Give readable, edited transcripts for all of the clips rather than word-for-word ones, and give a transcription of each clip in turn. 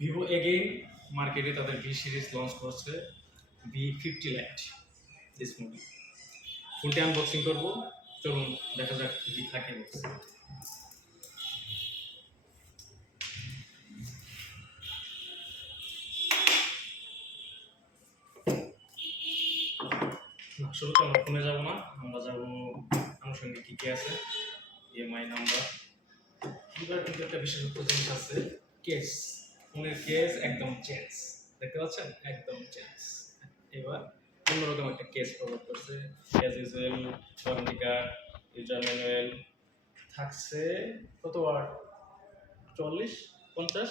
Vivo again মার্কেটে তাদের V series launch করছে, V50 লাইট দিস মডেল। ফোনটি আনবক্সিং করব, চলুন দেখা যাক কি থাকে। শুরুতে আমরা ফোনে যাব না, আমরা যাব আনুষঙ্গিক কি কি আছে, ইএমআই নাম্বার। এবার কিন্তু একটা বিশেষত্ব জিনিস আছে, কেস। ফোনের কেস একদম চেঞ্জ, দেখতে পাচ্ছেন, একদম চেঞ্জ। এবার অন্যরকম একটা কেস প্রভাব করছে, as usual warranty card, user manual থাকছে। কত ওয়াট? 40, 50?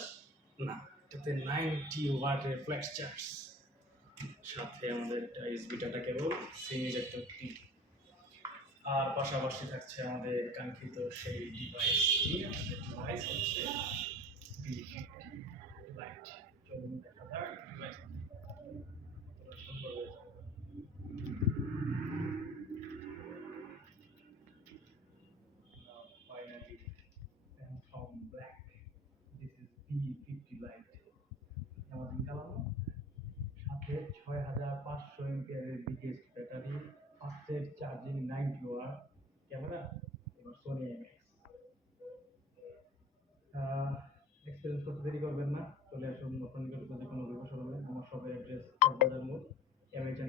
না, এটাতে 90 ওয়াটের ফ্ল্যাশ চার্জ। সাথে আমাদের একটা এসবি ডাটা কেবল, সিম ইজেক্টরটি, আর পাশাপাশি থাকছে আমাদের কাঙ্ক্ষিত সেই ডিভাইসটি। আমাদের ডিভাইস হচ্ছে V50 লাইট। চলুন দেখা যাক ডিভাইস কতটা সুন্দর হয়েছে। Finally Phantom Black, this is V50 lite. আমাদের চালানো সাথে 6500 এমপিআরের biggest battery, fastest charging, 90 watt camera. এবার সোনি এমএক্স এক্সপিরিয়েন্স করতে দেরি করবেন না, চলে আসুন আপনার নিকটবর্তী যে কোনো বিভাগ শোরুমে। আমার শপের অ্যাড্রেস কক্সবাজার মোড়, এমএক্স